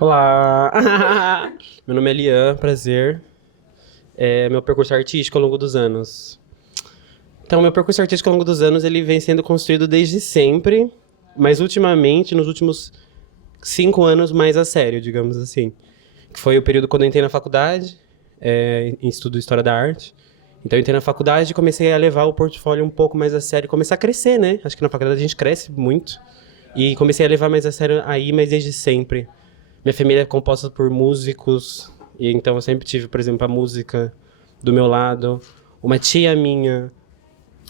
Olá! Meu nome é Lian, prazer. É meu percurso artístico ao longo dos anos. Então, meu percurso artístico ao longo dos anos, ele vem sendo construído desde sempre, mas ultimamente, nos últimos 5 anos, mais a sério, digamos assim. Que foi o período quando eu entrei na faculdade, em estudo História da Arte. Então, eu entrei na faculdade e comecei a levar o portfólio um pouco mais a sério, começar a crescer, né? Acho que na faculdade a gente cresce muito. E comecei a levar mais a sério aí, mas desde sempre. Minha família é composta por músicos, e então eu sempre tive, por exemplo, a música do meu lado. Uma tia minha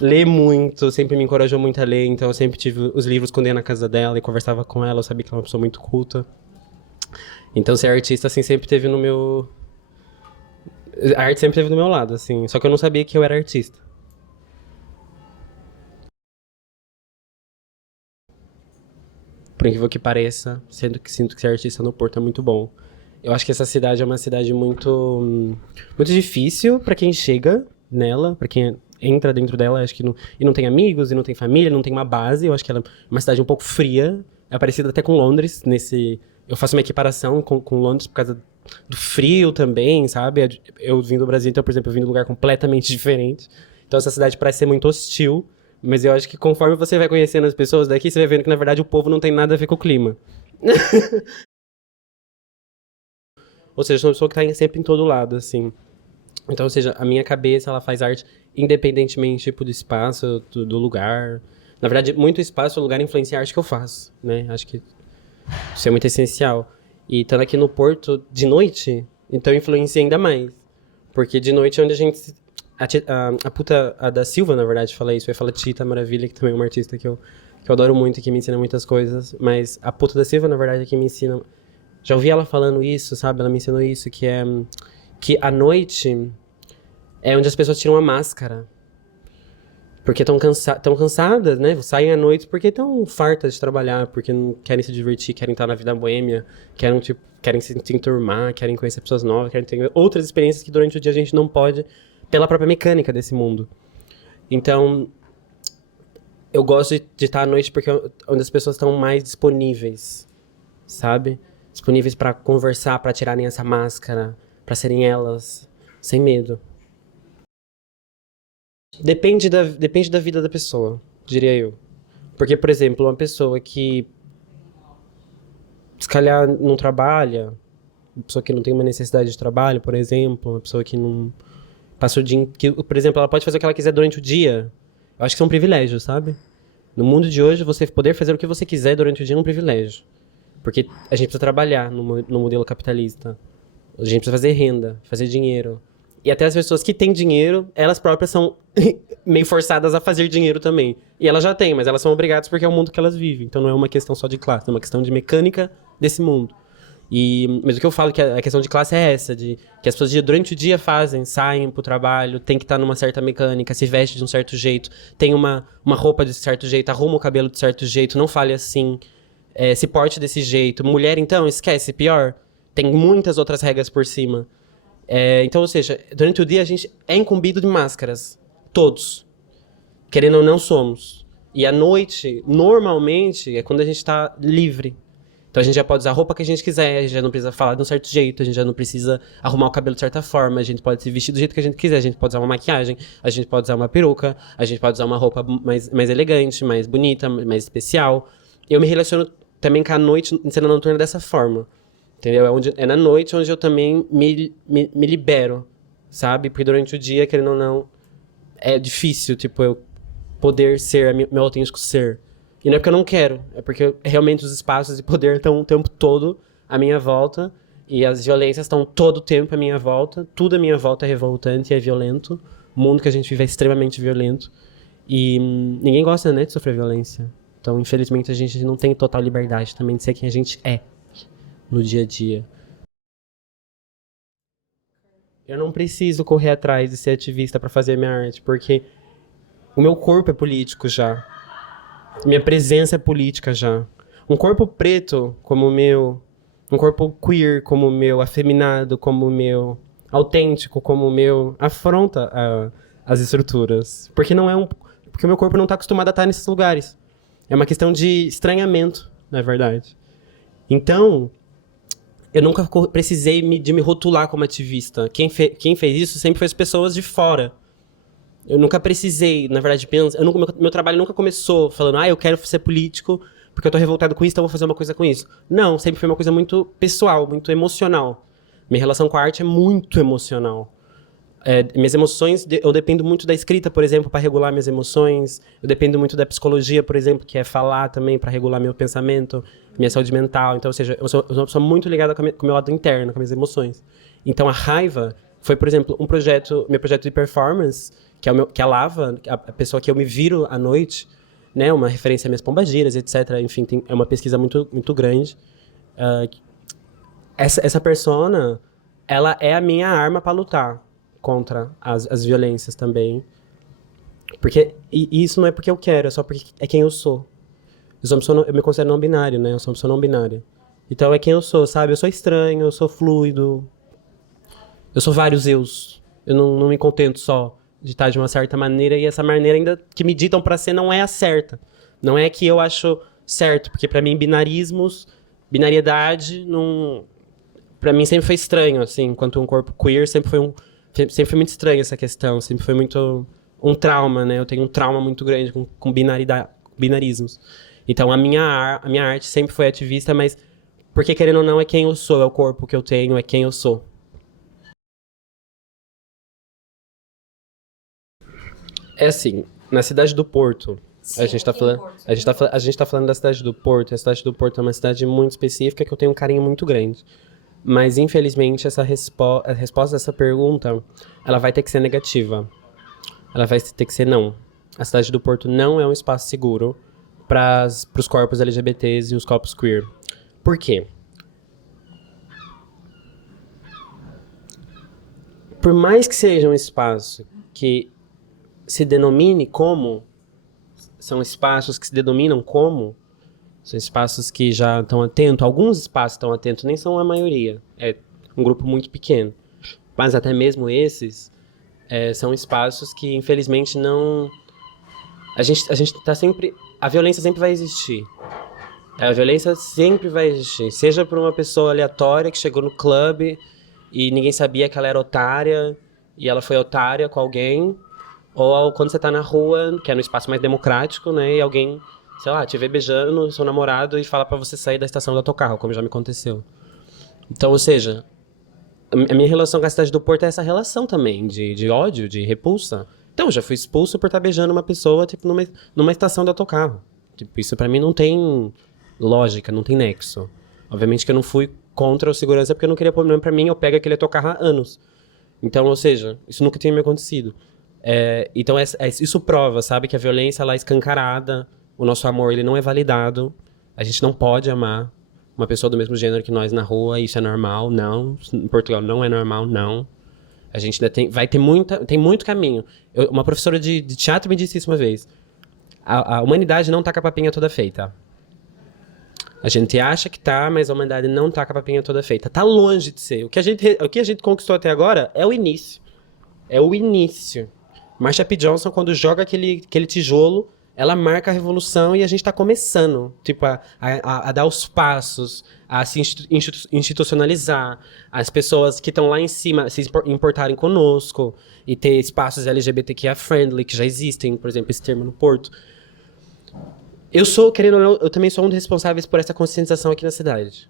lê muito, sempre me encorajou muito a ler, então eu sempre tive os livros quando ia na casa dela e conversava com ela, eu sabia que ela é uma pessoa muito culta. Então ser artista, assim, sempre teve no meu... A arte sempre teve do meu lado, assim, só que eu não sabia que eu era artista. Por incrível que pareça, sendo que sinto que ser artista no Porto é muito bom. Eu acho que essa cidade é uma cidade muito difícil pra quem chega nela, pra quem entra dentro dela, acho que não, e não tem amigos, e não tem família, não tem uma base. Eu acho que ela é uma cidade um pouco fria, é parecida até com Londres nesse. Eu faço uma equiparação com Londres por causa do frio também, sabe? Eu vim do Brasil, então, por exemplo, eu vim de um lugar completamente diferente. Então essa cidade parece ser muito hostil, mas eu acho que conforme você vai conhecendo as pessoas daqui, você vai vendo que na verdade o povo não tem nada a ver com o clima. Ou seja, eu sou uma pessoa que tá sempre em todo lado, assim. Então, ou seja, a minha cabeça, ela faz arte independentemente, tipo, do espaço, do lugar. Na verdade, muito espaço, lugar influencia a arte que eu faço, né? Acho que isso é muito essencial. E estando aqui no Porto, de noite, então influencia ainda mais. Porque de noite é onde a gente... A puta, a da Silva, na verdade, fala isso. Eu falo Tita Maravilha, que também é uma artista que eu adoro muito e que me ensina muitas coisas. Mas a puta da Silva, na verdade, é que me ensina... Já ouvi ela falando isso, sabe? Ela me ensinou isso, que é... Que a noite é onde as pessoas tiram a máscara. Porque tão cansadas, né? Saem à noite porque estão fartas de trabalhar, porque não querem se divertir, querem estar na vida boêmia, querem se enturmar, querem conhecer pessoas novas, querem ter outras experiências que durante o dia a gente não pode, pela própria mecânica desse mundo. Então, eu gosto de estar à noite porque é onde as pessoas estão mais disponíveis, sabe? Disponíveis pra conversar, pra tirarem essa máscara, pra serem elas, sem medo. Depende da vida da pessoa, diria eu. Porque, por exemplo, uma pessoa que se calhar não trabalha, uma pessoa que não tem uma necessidade de trabalho, por exemplo, uma pessoa que não passa o dia, que, por exemplo, ela pode fazer o que ela quiser durante o dia. Eu acho que isso é um privilégio, sabe? No mundo de hoje, você poder fazer o que você quiser durante o dia é um privilégio. Porque a gente precisa trabalhar no modelo capitalista. A gente precisa fazer renda, fazer dinheiro. E até as pessoas que têm dinheiro, elas próprias são meio forçadas a fazer dinheiro também. E elas já têm, mas elas são obrigadas porque é o mundo que elas vivem. Então não é uma questão só de classe, é uma questão de mecânica desse mundo. Mas o que eu falo que a questão de classe é essa, de que as pessoas durante o dia saem pro trabalho, tem que estar numa certa mecânica, se veste de um certo jeito, tem uma roupa de certo jeito, arruma o cabelo de certo jeito, não fale assim, se porte desse jeito. Mulher, então, esquece, pior. Tem muitas outras regras por cima. Então, ou seja, durante o dia a gente é incumbido de máscaras. Todos. Querendo ou não, somos. E à noite, normalmente, é quando a gente tá livre. Então a gente já pode usar a roupa que a gente quiser, a gente já não precisa falar de um certo jeito, a gente já não precisa arrumar o cabelo de certa forma, a gente pode se vestir do jeito que a gente quiser, a gente pode usar uma maquiagem, a gente pode usar uma peruca, a gente pode usar uma roupa mais elegante, mais bonita, mais especial. Eu me relaciono também com a noite, cena noturna dessa forma. Entendeu? É na noite onde eu também me libero, sabe? Porque durante o dia, querendo ou não, é difícil, tipo, eu poder ser meu autêntico ser. E não é porque eu não quero, é porque realmente os espaços de poder estão o tempo todo à minha volta e as violências estão todo o tempo à minha volta. Tudo à minha volta é revoltante e é violento. O mundo que a gente vive é extremamente violento. E ninguém gosta, né, de sofrer violência. Então, infelizmente, a gente não tem total liberdade também de ser quem a gente é no dia a dia. Eu não preciso correr atrás de ser ativista pra fazer minha arte, porque o meu corpo é político já. Minha presença é política já. Um corpo preto como o meu, um corpo queer como o meu, afeminado como o meu, autêntico como o meu, afronta as estruturas. Porque o meu corpo não tá acostumado a estar nesses lugares. É uma questão de estranhamento, na verdade. Então, eu nunca precisei de me rotular como ativista. Quem fez isso sempre foi as pessoas de fora. Eu nunca precisei, na verdade, meu trabalho nunca começou falando, eu quero ser político porque eu tô revoltado com isso, então eu vou fazer uma coisa com isso. Não, sempre foi uma coisa muito pessoal, muito emocional. Minha relação com a arte é muito emocional. Minhas emoções, eu dependo muito da escrita, por exemplo, para regular minhas emoções. Eu dependo muito da psicologia, por exemplo, que é falar também para regular meu pensamento, minha saúde mental. Então, ou seja, eu sou uma pessoa muito ligada com o meu lado interno, com as minhas emoções. Então, a raiva foi, por exemplo, meu projeto de performance, que é a Lava, a pessoa que eu me viro à noite, né, uma referência a minhas pombagiras, etc. Enfim, é uma pesquisa muito, muito grande. Essa persona, ela é a minha arma para lutar contra as violências também. E isso não é porque eu quero, é só porque é quem eu sou. Eu me considero não binário, né? Eu sou uma pessoa não binária. Então é quem eu sou, sabe? Eu sou estranho, eu sou fluido. Eu sou vários eus. Eu não me contento só de estar de uma certa maneira, e essa maneira ainda que me ditam pra ser não é a certa. Não é que eu acho certo, porque pra mim binariedade, não... Pra mim sempre foi estranho, assim, enquanto um corpo queer, sempre foi muito estranho essa questão, sempre foi muito um trauma, né? Eu tenho um trauma muito grande com binarismos. Então a minha arte sempre foi ativista, mas porque querendo ou não é quem eu sou, é o corpo que eu tenho, é quem eu sou. É assim, na cidade do Porto, Sim, a gente tá aqui no falando, Porto. a gente tá falando da cidade do Porto, e a cidade do Porto é uma cidade muito específica que eu tenho um carinho muito grande. Mas, infelizmente, a resposta dessa pergunta, ela vai ter que ser negativa. Ela vai ter que ser não. A cidade do Porto não é um espaço seguro para os corpos LGBTs e os corpos queer. Por quê? Por mais que seja um espaço que se denomine como, são espaços que se denominam como, são espaços que já estão atentos, alguns espaços estão atentos, nem são a maioria, é um grupo muito pequeno. Mas até mesmo esses são espaços que, infelizmente, não... A gente tá sempre... A violência sempre vai existir. A violência sempre vai existir. Seja por uma pessoa aleatória que chegou no clube e ninguém sabia que ela era otária, e ela foi otária com alguém, ou quando você tá na rua, que é no espaço mais democrático, né, e alguém, sei lá, te vê beijando seu namorado e fala pra você sair da estação do autocarro, como já me aconteceu. Então, ou seja, a minha relação com a cidade do Porto é essa relação também, de ódio, de repulsa. Então, eu já fui expulso por estar beijando uma pessoa, tipo, numa estação do autocarro. Tipo, isso pra mim não tem lógica, não tem nexo. Obviamente que eu não fui contra o segurança porque eu não queria problema pra mim, eu pego aquele autocarro há anos. Então, ou seja, isso nunca tinha me acontecido. Então, isso prova, sabe, que a violência, ela é escancarada, o nosso amor, ele não é validado, a gente não pode amar uma pessoa do mesmo gênero que nós na rua, isso é normal, não. Em Portugal não é normal, não. A gente ainda tem muito caminho. Uma professora de teatro me disse isso uma vez. A humanidade não tá com a papinha toda feita. A gente acha que tá, mas a humanidade não tá com a papinha toda feita. Tá longe de ser. O que a gente conquistou até agora é o início. É o início. Marsha P. Johnson, quando joga aquele tijolo, ela marca a revolução e a gente tá começando, tipo, a dar os passos, a se institucionalizar, as pessoas que estão lá em cima se importarem conosco e ter espaços LGBTQIA friendly, que já existem, por exemplo, esse termo no Porto. Querendo ou não, eu também sou um dos responsáveis por essa conscientização aqui na cidade.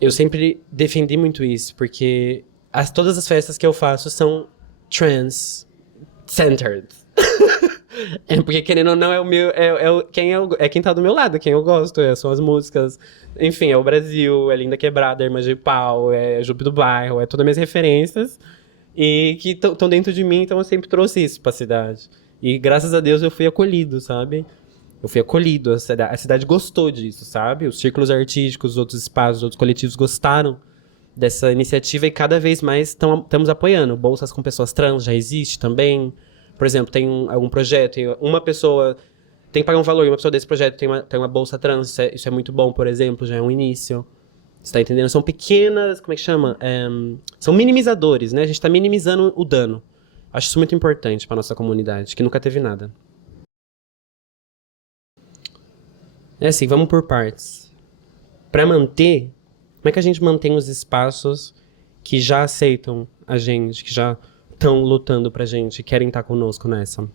Eu sempre defendi muito isso, porque todas as festas que eu faço são trans-centered. Porque, querendo ou não, quem tá do meu lado, quem eu gosto, são as músicas. Enfim, é o Brasil, é Linda Quebrada, é Irmã de Pau, é Jupe do Bairro, é todas as minhas referências. E que estão dentro de mim, então eu sempre trouxe isso pra cidade. E graças a Deus eu fui acolhido, sabe? Eu fui acolhido, a cidade gostou disso, sabe? Os círculos artísticos, os outros espaços, os outros coletivos gostaram dessa iniciativa e cada vez mais estamos apoiando. Bolsas com pessoas trans já existe também. Por exemplo, tem algum projeto, uma pessoa tem que pagar um valor, e uma pessoa desse projeto tem uma bolsa trans, isso é muito bom, por exemplo, já é um início. Você tá entendendo? São pequenas, como é que chama? São minimizadores, né? A gente tá minimizando o dano. Acho isso muito importante pra nossa comunidade, que nunca teve nada. É assim, vamos por partes. Pra manter Como é que a gente mantém os espaços que já aceitam a gente, que já estão lutando pra gente, querem estar conosco nessa?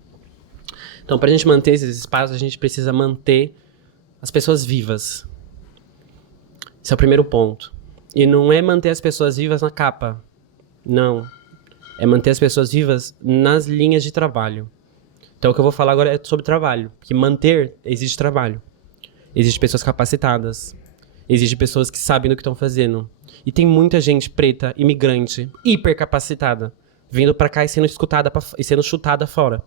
Então, pra gente manter esses espaços, a gente precisa manter as pessoas vivas. Esse é o primeiro ponto. E não é manter as pessoas vivas na capa. Não. É manter as pessoas vivas nas linhas de trabalho. Então, o que eu vou falar agora é sobre trabalho. Porque manter exige trabalho. Existe pessoas capacitadas. Existe pessoas que sabem do que estão fazendo. E tem muita gente preta, imigrante, hipercapacitada, vindo pra cá e sendo escutada e sendo chutada fora.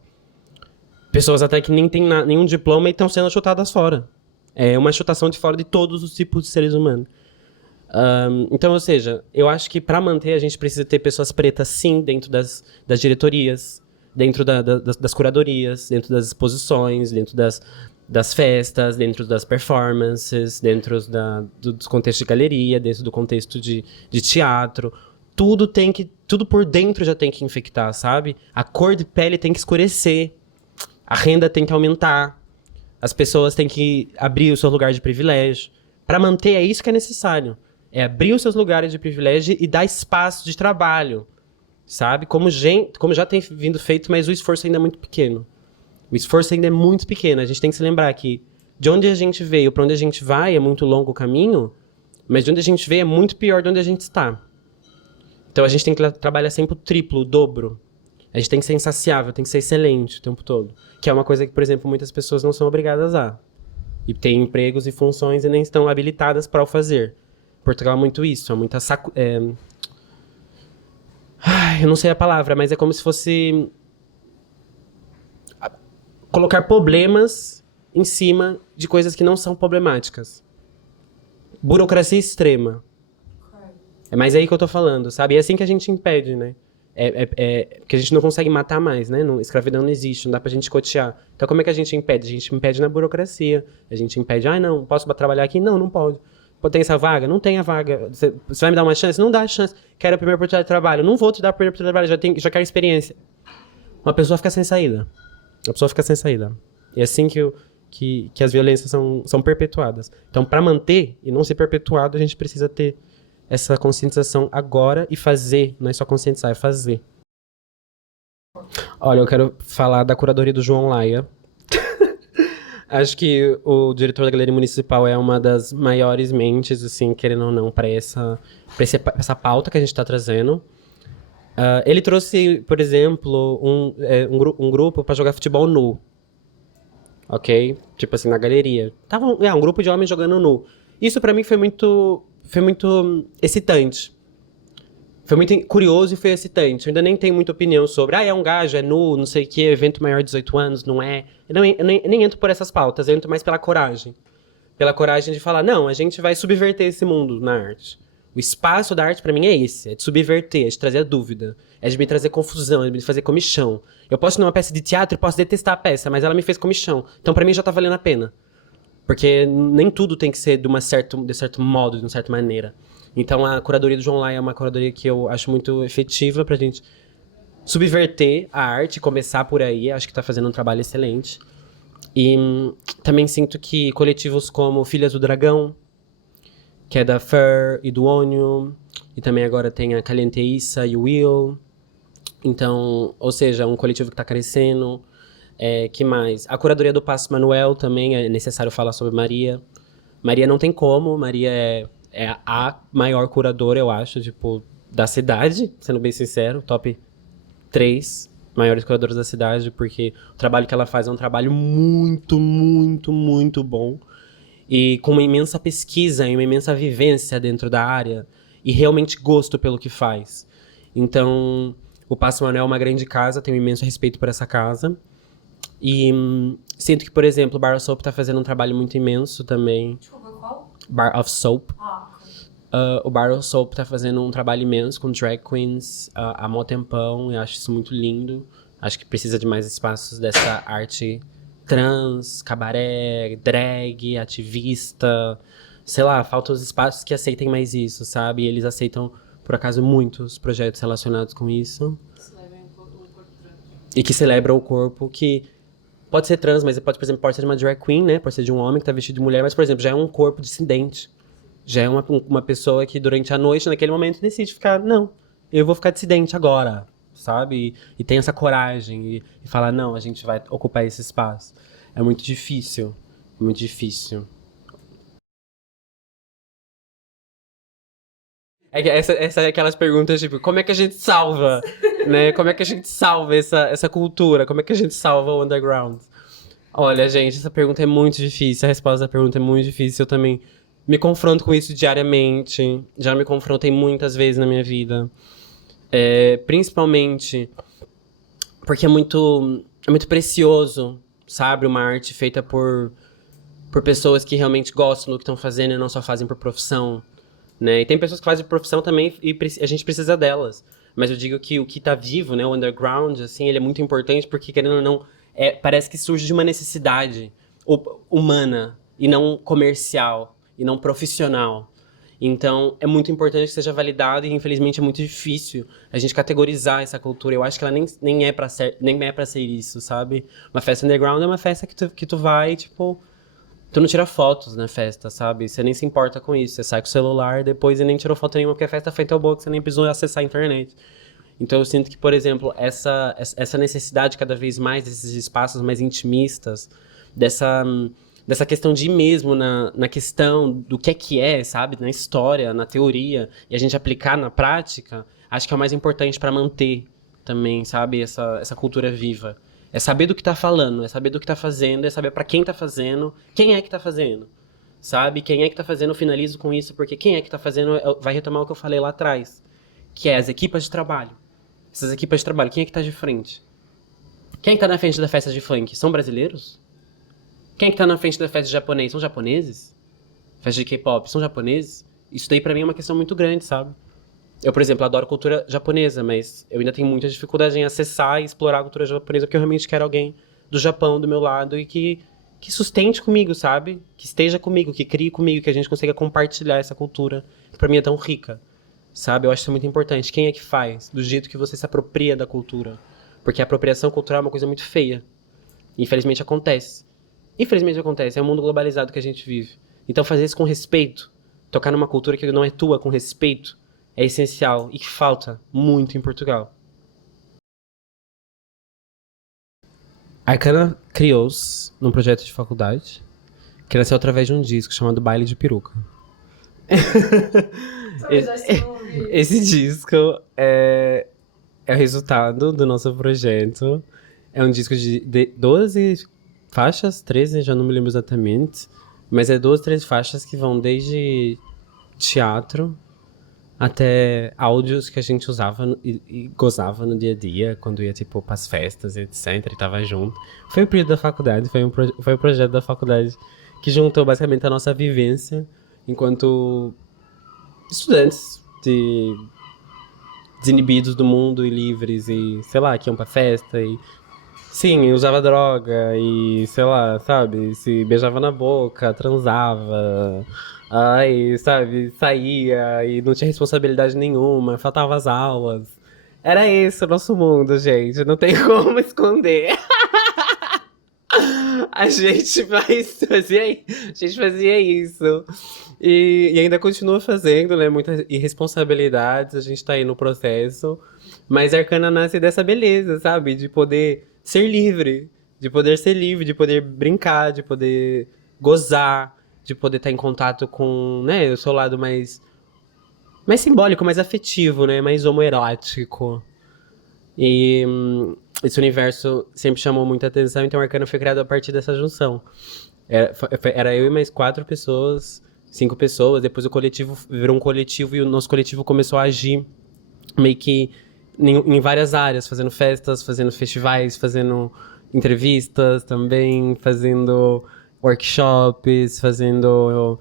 Pessoas até que nem têm nenhum diploma e estão sendo chutadas fora. É uma chutação de fora de todos os tipos de seres humanos. Então, ou seja, eu acho que para manter a gente precisa ter pessoas pretas, sim, dentro das diretorias, dentro das curadorias, dentro das exposições, dentro das festas, dentro das performances, dentro dos contextos de galeria, dentro do contexto de teatro. Tudo por dentro já tem que infectar, sabe? A cor de pele tem que escurecer. A renda tem que aumentar. As pessoas têm que abrir o seu lugar de privilégio. Para manter, é isso que é necessário. É abrir os seus lugares de privilégio e dar espaço de trabalho. Sabe? Como já tem vindo feito, mas o esforço ainda é muito pequeno. O esforço ainda é muito pequeno. A gente tem que se lembrar que de onde a gente veio para onde a gente vai é muito longo o caminho, mas de onde a gente veio é muito pior de onde a gente está. Então a gente tem que trabalhar sempre o triplo, o dobro. A gente tem que ser insaciável, tem que ser excelente o tempo todo. Que é uma coisa que, por exemplo, muitas pessoas não são obrigadas a. E têm empregos e funções e nem estão habilitadas para o fazer. Portugal é muito isso, é muita eu não sei a palavra, mas é como se fosse colocar problemas em cima de coisas que não são problemáticas. Burocracia extrema. É mais aí que eu tô falando, sabe? E é assim que a gente impede, né? Porque a gente não consegue matar mais, né? Escravidão não existe, não dá pra gente cotear. Então como é que a gente impede? A gente impede na burocracia. A gente impede, não, posso trabalhar aqui? Não, não pode. Tem essa vaga? Não tem a vaga. Você vai me dar uma chance? Não dá a chance. Quero a primeira oportunidade de trabalho. Não vou te dar a primeira oportunidade de trabalho, já quero experiência. Uma pessoa fica sem saída. A pessoa fica sem saída. E é assim que as violências são perpetuadas. Então, para manter e não ser perpetuado, a gente precisa ter essa conscientização agora e fazer. Não é só conscientizar, é fazer. Olha, eu quero falar da curadoria do João Laia. Acho que o diretor da Galeria Municipal é uma das maiores mentes, assim, querendo ou não, para essa pauta que a gente está trazendo. Ele trouxe, por exemplo, um grupo para jogar futebol nu. Ok? Tipo assim, na galeria. Um grupo de homens jogando nu. Isso para mim foi muito excitante. Foi muito curioso e foi excitante. Eu ainda nem tenho muita opinião sobre, é um gajo, é nu, não sei o que, evento maior de 18 anos, não é. Eu nem entro por essas pautas, eu entro mais pela coragem. Pela coragem de falar, não, a gente vai subverter esse mundo na arte. O espaço da arte pra mim é esse, é de subverter, é de trazer a dúvida, é de me trazer confusão, é de me fazer comichão. Eu posso ir numa peça de teatro e posso detestar a peça, mas ela me fez comichão. Então pra mim já tá valendo a pena. Porque nem tudo tem que ser de certo modo, de uma certa maneira. Então a curadoria do João Laia é uma curadoria que eu acho muito efetiva pra gente subverter a arte, começar por aí. Acho que tá fazendo um trabalho excelente. E também sinto que coletivos como Filhas do Dragão, que é da Fer e do Onio, e também agora tem a Caliente Issa e o Will. Então, ou seja, um coletivo que tá crescendo. Que mais? A curadoria do Passo Manuel também, é necessário falar sobre Maria. Maria não tem como, Maria é a maior curadora, eu acho, tipo, da cidade, sendo bem sincero, top 3 maiores curadoras da cidade, porque o trabalho que ela faz é um trabalho muito, muito, muito bom, e com uma imensa pesquisa e uma imensa vivência dentro da área, e realmente gosto pelo que faz. Então, o Passo Manuel é uma grande casa, tenho um imenso respeito por essa casa, e sinto que, por exemplo, o Bar of Soap tá fazendo um trabalho muito imenso também. Desculpa, qual? Bar of Soap. O Bar of Soap tá fazendo um trabalho imenso com drag queens há mó tempão. Eu acho isso muito lindo. Acho que precisa de mais espaços dessa arte trans, cabaré, drag, ativista. Sei lá, faltam os espaços que aceitem mais isso, sabe? E eles aceitam, por acaso, muitos projetos relacionados com isso. E que celebram o corpo que pode ser trans, mas pode, por exemplo, pode ser de uma drag queen, né? Pode ser de um homem que tá vestido de mulher, mas, por exemplo, já é um corpo dissidente. Já é uma pessoa que durante a noite, naquele momento, decide ficar, não, eu vou ficar dissidente agora, sabe? E tem essa coragem e falar, não, a gente vai ocupar esse espaço. É muito difícil, muito difícil. É que essa é aquelas perguntas, tipo, como é que a gente salva, né? Como é que a gente salva essa cultura? Como é que a gente salva o underground? Olha, gente, essa pergunta é muito difícil. A resposta da pergunta é muito difícil. Eu também me confronto com isso diariamente. Já me confrontei muitas vezes na minha vida. Principalmente porque é muito precioso, sabe? Uma arte feita por pessoas que realmente gostam do que estão fazendo e não só fazem por profissão, né? E tem pessoas que fazem por profissão também e a gente precisa delas. Mas eu digo que o que tá vivo, né? O underground, assim, ele é muito importante porque, querendo ou não, parece que surge de uma necessidade humana e não comercial e não profissional. Então, é muito importante que seja validado e, infelizmente, é muito difícil a gente categorizar essa cultura. Eu acho que ela nem é pra ser isso, sabe? Uma festa underground é uma festa que tu vai, tipo, tu não tira fotos na festa, sabe? Você nem se importa com isso. Você sai com o celular depois e nem tirou foto nenhuma porque a festa foi tão boa que você nem precisou acessar a internet. Então eu sinto que, por exemplo, essa necessidade cada vez mais desses espaços mais intimistas, dessa, dessa questão de ir mesmo na questão do que é, sabe? Na história, na teoria, e a gente aplicar na prática, acho que é o mais importante para manter também, sabe? Essa cultura viva. É saber do que tá falando, é saber do que tá fazendo, é saber pra quem tá fazendo, quem é que tá fazendo, sabe? Quem é que tá fazendo, eu finalizo com isso, porque quem é que tá fazendo vai retomar o que eu falei lá atrás, que é as equipas de trabalho. Essas equipas de trabalho, quem é que tá de frente? Quem é que tá na frente da festa de funk? São brasileiros? Quem é que tá na frente da festa de japonês? São japoneses? Festa de K-pop? São japoneses? Isso daí pra mim é uma questão muito grande, sabe? Eu, por exemplo, adoro cultura japonesa, mas eu ainda tenho muita dificuldade em acessar e explorar a cultura japonesa porque eu realmente quero alguém do Japão do meu lado e que sustente comigo, sabe? Que esteja comigo, que crie comigo, que a gente consiga compartilhar essa cultura que pra mim é tão rica, sabe? Eu acho isso muito importante. Quem é que faz? Do jeito que você se apropria da cultura. Porque a apropriação cultural é uma coisa muito feia. Infelizmente acontece. Infelizmente acontece. É um mundo globalizado que a gente vive. Então fazer isso com respeito, tocar numa cultura que não é tua com respeito, é essencial e que falta muito em Portugal. A Arcana criou-se num projeto de faculdade que nasceu através de um disco chamado Baile de Peruca. Esse disco é o resultado do nosso projeto. É um disco de 12 faixas, 13, já não me lembro exatamente. Mas é 12, 13 faixas que vão desde teatro até áudios que a gente usava e gozava no dia a dia, quando ia, tipo, pras festas, etc, e tava junto. Foi o período da faculdade, foi o projeto da faculdade que juntou basicamente a nossa vivência enquanto estudantes desinibidos do mundo e livres e, sei lá, que iam pra festa e sim, usava droga e, sei lá, sabe, se beijava na boca, transava, ai, sabe, saía e não tinha responsabilidade nenhuma, faltava as aulas. Era esse o nosso mundo, gente, não tem como esconder. A gente fazia isso. E ainda continua fazendo, né? Muitas irresponsabilidades, a gente tá aí no processo. Mas a Arcana nasce dessa beleza, sabe? De poder ser livre. De poder ser livre, de poder brincar, de poder gozar, de poder estar em contato com, né, o seu lado mais simbólico, mais afetivo, né? Mais homoerótico. E esse universo sempre chamou muita atenção, então o Arcana foi criado a partir dessa junção. Era eu e mais 4 pessoas, 5 pessoas, depois o coletivo virou um coletivo e o nosso coletivo começou a agir meio que em várias áreas, fazendo festas, fazendo festivais, fazendo entrevistas também, fazendo workshops, fazendo...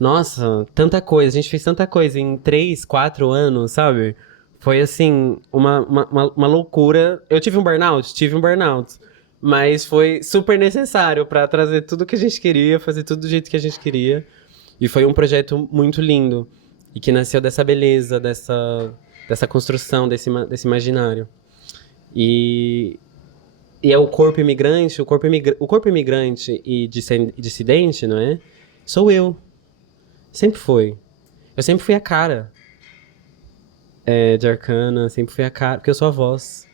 Nossa, tanta coisa. A gente fez tanta coisa em 3, 4 anos, sabe? Foi assim, uma loucura. Eu tive um burnout? Tive um burnout. Mas foi super necessário pra trazer tudo que a gente queria, fazer tudo do jeito que a gente queria. E foi um projeto muito lindo. E que nasceu dessa beleza, dessa construção, desse imaginário. E é o corpo imigrante, o corpo imigrante e dissidente, não é? Sou eu. Sempre foi. Eu sempre fui a cara de Arcana, sempre fui a cara, porque eu sou a voz.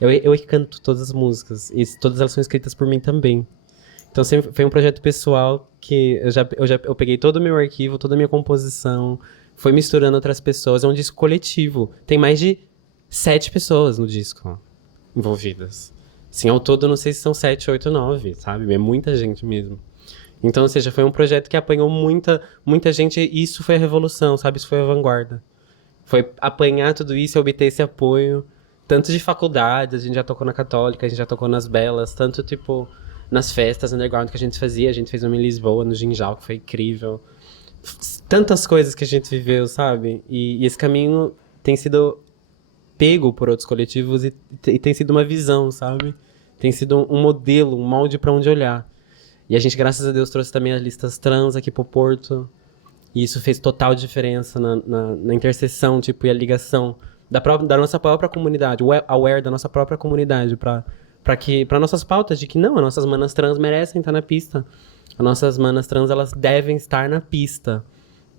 Eu é que canto todas as músicas, e todas elas são escritas por mim também. Então sempre foi um projeto pessoal que eu peguei todo o meu arquivo, toda a minha composição, foi misturando outras pessoas, é um disco coletivo. Tem mais de 7 pessoas no disco envolvidas. Assim, ao todo, não sei se são 7, 8, 9, sabe? É muita gente mesmo. Então, ou seja, foi um projeto que apanhou muita gente, e isso foi a revolução, sabe? Isso foi a vanguarda. Foi apanhar tudo isso e obter esse apoio, tanto de faculdades, a gente já tocou na Católica, a gente já tocou nas Belas, tanto, tipo, nas festas underground que a gente fazia. A gente fez uma em Lisboa, no Ginjal, que foi incrível. Tantas coisas que a gente viveu, sabe? E esse caminho tem sido pego por outros coletivos e tem sido uma visão, sabe? Tem sido um modelo, um molde pra onde olhar. E a gente, graças a Deus, trouxe também as listas trans aqui pro Porto. E isso fez total diferença na interseção, tipo, e a ligação da nossa própria comunidade, o aware da nossa própria comunidade, para nossas pautas de que não, as nossas manas trans merecem estar na pista. As nossas manas trans, elas devem estar na pista.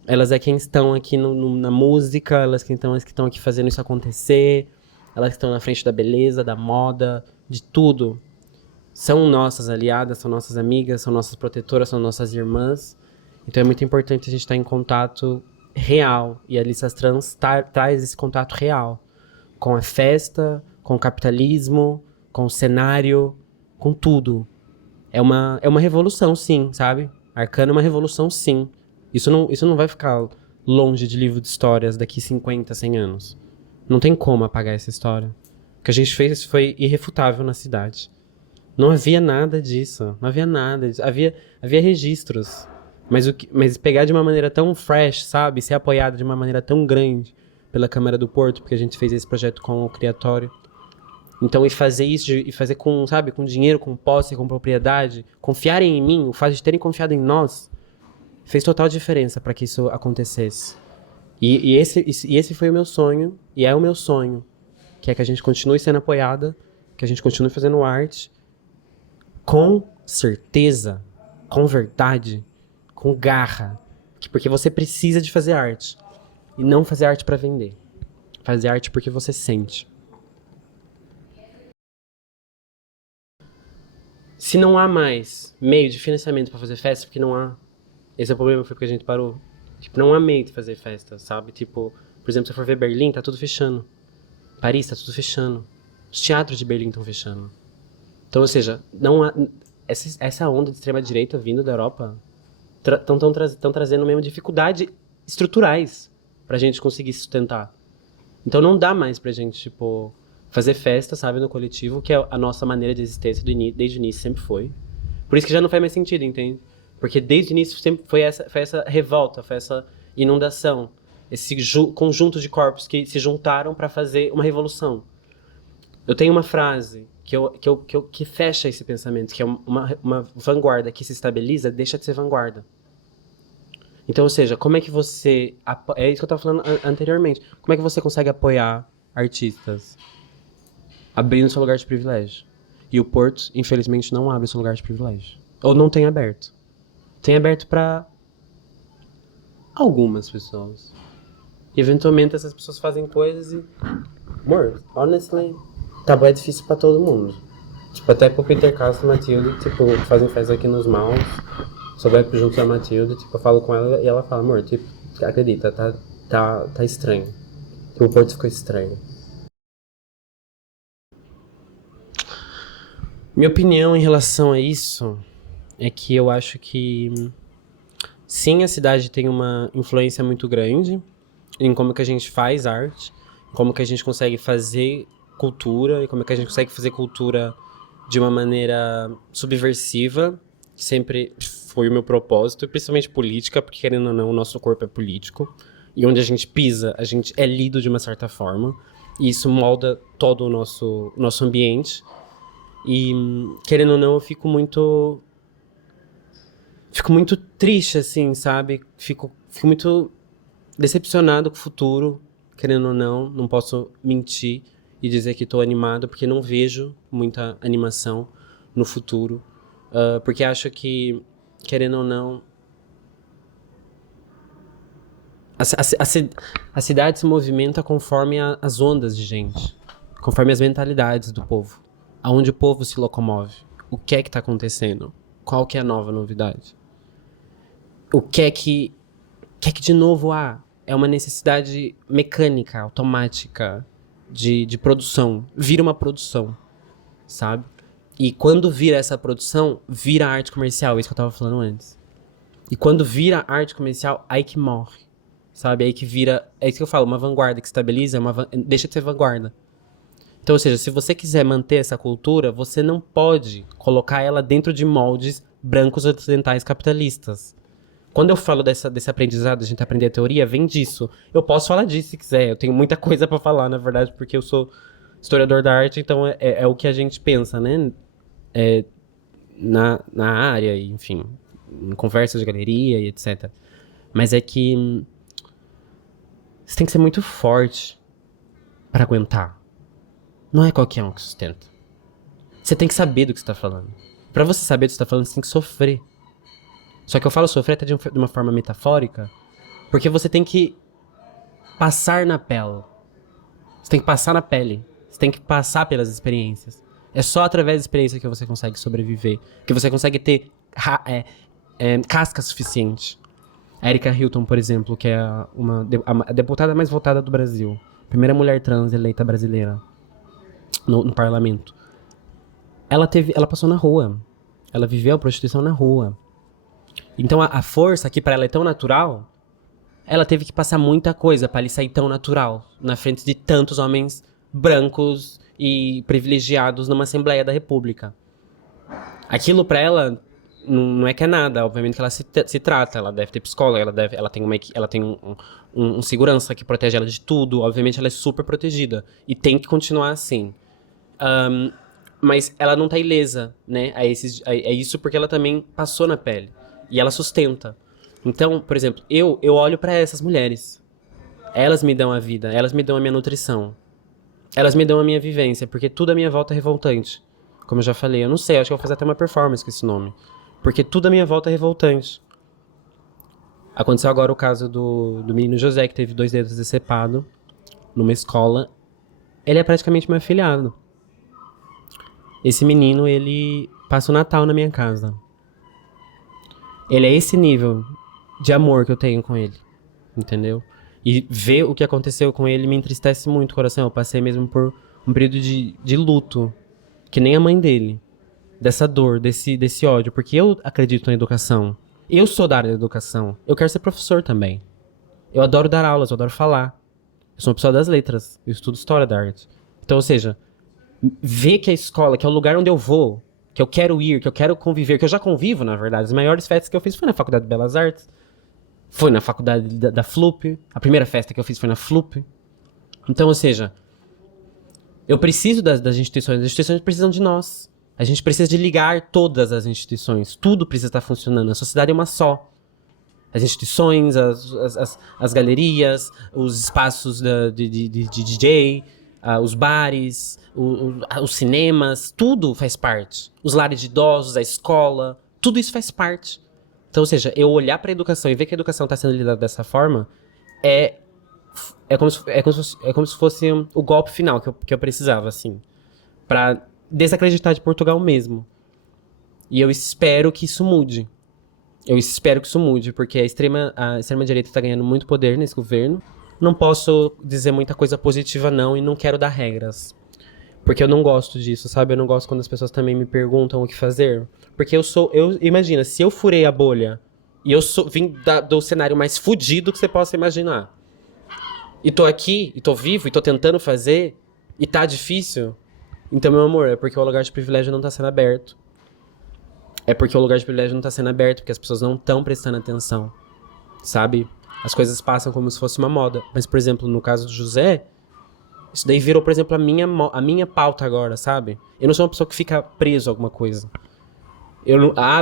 Elas é quem estão aqui na música, elas que estão aqui fazendo isso acontecer, elas que estão na frente da beleza, da moda, de tudo. São nossas aliadas, são nossas amigas, são nossas protetoras, são nossas irmãs. Então é muito importante a gente estar em contato real. E a Listas Trans traz esse contato real. Com a festa, com o capitalismo, com o cenário, com tudo. É uma revolução, sim, sabe? Arcana é uma revolução, sim. Isso não vai ficar longe de livro de histórias daqui 50, 100 anos. Não tem como apagar essa história. O que a gente fez foi irrefutável na cidade. Não havia nada disso. Não havia nada disso. Havia registros. Mas pegar de uma maneira tão fresh, sabe? Ser apoiado de uma maneira tão grande pela Câmara do Porto, porque a gente fez esse projeto com o Criatório. Então, e fazer isso, e fazer com, sabe, com dinheiro, com posse, com propriedade, confiarem em mim, o fato de terem confiado em nós, fez total diferença para que isso acontecesse. E esse foi o meu sonho, e é o meu sonho, que é que a gente continue sendo apoiada, que a gente continue fazendo arte, com certeza, com verdade, com garra, porque você precisa de fazer arte, e não fazer arte para vender. Fazer arte porque você sente. Se não há mais meio de financiamento para fazer festa, porque não há. Esse é o problema, foi porque a gente parou. Tipo, não há meio de fazer festa, sabe? Tipo, por exemplo, se for ver Berlim, tá tudo fechando. Paris tá tudo fechando. Os teatros de Berlim estão fechando. Então, ou seja, não há. Essa onda de extrema-direita vindo da Europa estão trazendo mesmo dificuldades estruturais pra gente conseguir sustentar. Então não dá mais pra gente, tipo, fazer festa, sabe, no coletivo, que é a nossa maneira de existência desde o início, sempre foi. Por isso que já não faz mais sentido, entende? Porque desde o início sempre foi essa revolta, foi essa inundação, esse conjunto de corpos que se juntaram pra fazer uma revolução. Eu tenho uma frase que fecha esse pensamento, que é uma vanguarda que se estabiliza, deixa de ser vanguarda. Então, ou seja, como é que você... É isso que eu estava falando anteriormente. Como é que você consegue apoiar artistas? Abrindo seu lugar de privilégio. E o Porto, infelizmente, não abre seu lugar de privilégio. Ou não tem aberto. Tem aberto para algumas pessoas. E, eventualmente, essas pessoas fazem coisas e... Amor, honestly, tá bem difícil para todo mundo. Tipo, até pro Peter Castro e Matilde, tipo, fazem festa aqui nos Maus. Souber junto da Matilde, tipo, eu falo com ela e ela fala, amor, tipo, acredita, tá estranho. Tipo, o Porto ficou estranho. Minha opinião em relação a isso é que eu acho que sim, a cidade tem uma influência muito grande em como que a gente faz arte, como que a gente consegue fazer cultura e como que a gente consegue fazer cultura de uma maneira subversiva, que sempre foi o meu propósito, e principalmente política, porque querendo ou não, o nosso corpo é político, e onde a gente pisa, a gente é lido de uma certa forma, e isso molda todo o nosso ambiente, e querendo ou não, eu fico muito triste, assim, sabe? Fico muito decepcionado com o futuro, querendo ou não posso mentir e dizer que estou animado, porque não vejo muita animação no futuro, porque acho que, querendo ou não, A cidade se movimenta conforme as ondas de gente, conforme as mentalidades do povo, aonde o povo se locomove, o que é que tá acontecendo, qual que é a nova novidade, o que é que de novo há. É uma necessidade mecânica, automática, de produção. Vira uma produção, sabe? E quando vira essa produção, vira arte comercial, isso que eu tava falando antes. E quando vira arte comercial, aí que morre, sabe? Aí que vira, é isso que eu falo, uma vanguarda que estabiliza, deixa de ser vanguarda. Então, ou seja, se você quiser manter essa cultura, você não pode colocar ela dentro de moldes brancos ocidentais capitalistas. Quando eu falo desse aprendizado, a gente aprender a teoria, vem disso. Eu posso falar disso se quiser, eu tenho muita coisa pra falar, na verdade, porque eu sou historiador da arte, então é o que a gente pensa, né? Na área, enfim, em conversas de galeria e etc. Mas é que você tem que ser muito forte pra aguentar. Não é qualquer um que sustenta. Você tem que saber do que você tá falando. Pra você saber do que você tá falando, você tem que sofrer. Só que eu falo sofrer até de uma forma metafórica, porque você tem que passar na pele. Você tem que passar na pele. Você tem que passar pelas experiências. É só através da experiência que você consegue sobreviver, que você consegue ter casca suficiente. A Erika Hilton, por exemplo, que é a deputada mais votada do Brasil, primeira mulher trans eleita brasileira no parlamento. Ela passou na rua. Ela viveu a prostituição na rua. Então a força que pra ela é tão natural, ela teve que passar muita coisa pra lhe sair tão natural na frente de tantos homens brancos e privilegiados numa Assembleia da República. Aquilo pra ela não é que é nada, obviamente que ela se trata, ela deve ter psicóloga, ela tem um segurança que protege ela de tudo, obviamente ela é super protegida e tem que continuar assim. Mas ela não tá ilesa, né? É isso porque ela também passou na pele. E ela sustenta. Então, por exemplo, eu olho pra essas mulheres. Elas me dão a vida, elas me dão a minha nutrição. Elas me dão a minha vivência, porque tudo à minha volta é revoltante. Como eu já falei, eu não sei, acho que eu vou fazer até uma performance com esse nome. Porque tudo à minha volta é revoltante. Aconteceu agora o caso do menino José, que teve 2 dedos decepados numa escola. Ele é praticamente meu afilhado. Esse menino, ele passa o Natal na minha casa. Ele é esse nível de amor que eu tenho com ele, entendeu? E ver o que aconteceu com ele me entristece muito o coração. Eu passei mesmo por um período de luto, que nem a mãe dele. Dessa dor, desse ódio, porque eu acredito na educação. Eu sou da área da educação. Eu quero ser professor também. Eu adoro dar aulas, eu adoro falar. Eu sou uma pessoa das letras, eu estudo história da arte. Então, ou seja, ver que a escola, que é o lugar onde eu vou, que eu quero ir, que eu quero conviver, que eu já convivo, na verdade. As maiores festas que eu fiz foi na Faculdade de Belas Artes, foi na faculdade da FLUP, a primeira festa que eu fiz foi na FLUP. Então, ou seja, eu preciso das instituições, as instituições precisam de nós. A gente precisa de ligar todas as instituições, tudo precisa estar funcionando, a sociedade é uma só. As instituições, as galerias, os espaços de DJ, os bares, os cinemas, tudo faz parte. Os lares de idosos, a escola, tudo isso faz parte. Então, ou seja, eu olhar para a educação e ver que a educação está sendo lidada dessa forma é como se fosse o golpe final que eu precisava, assim, para desacreditar de Portugal mesmo. E eu espero que isso mude. Eu espero que isso mude, porque a extrema-direita está ganhando muito poder nesse governo. Não posso dizer muita coisa positiva, não, e não quero dar regras. Porque eu não gosto disso, sabe? Eu não gosto quando as pessoas também me perguntam o que fazer. Porque imagina, se eu furei a bolha e vim do cenário mais fudido que você possa imaginar. E tô aqui, e tô vivo, e tô tentando fazer, e tá difícil. Então, meu amor, é porque o lugar de privilégio não tá sendo aberto. É porque o lugar de privilégio não tá sendo aberto, porque as pessoas não estão prestando atenção, sabe? As coisas passam como se fosse uma moda. Mas, por exemplo, no caso do José, isso daí virou, por exemplo, a minha pauta agora, sabe? Eu não sou uma pessoa que fica preso a alguma coisa.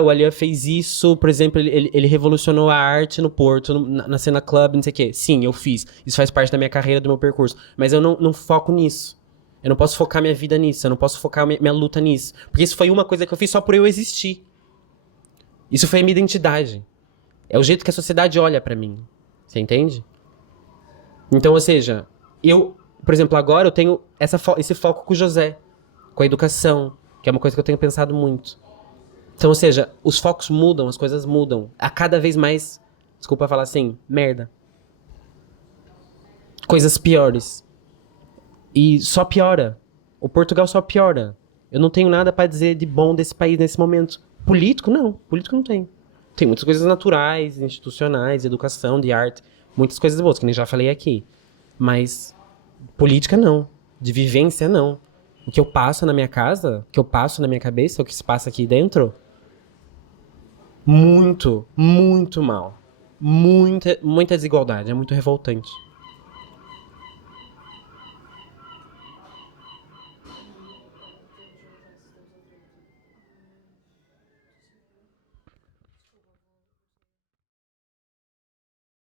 O Alia fez isso, por exemplo, ele revolucionou a arte no Porto, na cena club, não sei o quê. Sim, eu fiz. Isso faz parte da minha carreira, do meu percurso. Mas eu não foco nisso. Eu não posso focar minha vida nisso. Eu não posso focar minha luta nisso. Porque isso foi uma coisa que eu fiz só por eu existir. Isso foi a minha identidade. É o jeito que a sociedade olha pra mim. Você entende? Então, ou seja, por exemplo, agora eu tenho esse foco com o José, com a educação, que é uma coisa que eu tenho pensado muito. Então, ou seja, os focos mudam, as coisas mudam. A cada vez mais, desculpa falar assim, merda. Coisas piores. E só piora. O Portugal só piora. Eu não tenho nada pra dizer de bom desse país nesse momento. Político, não. Político não tem. Tem muitas coisas naturais, institucionais, de educação, de arte. Muitas coisas boas, que nem já falei aqui. Mas política, não. De vivência, não. O que eu passo na minha casa, o que eu passo na minha cabeça, o que se passa aqui dentro, muito, muito mal. Muita desigualdade. É muito revoltante.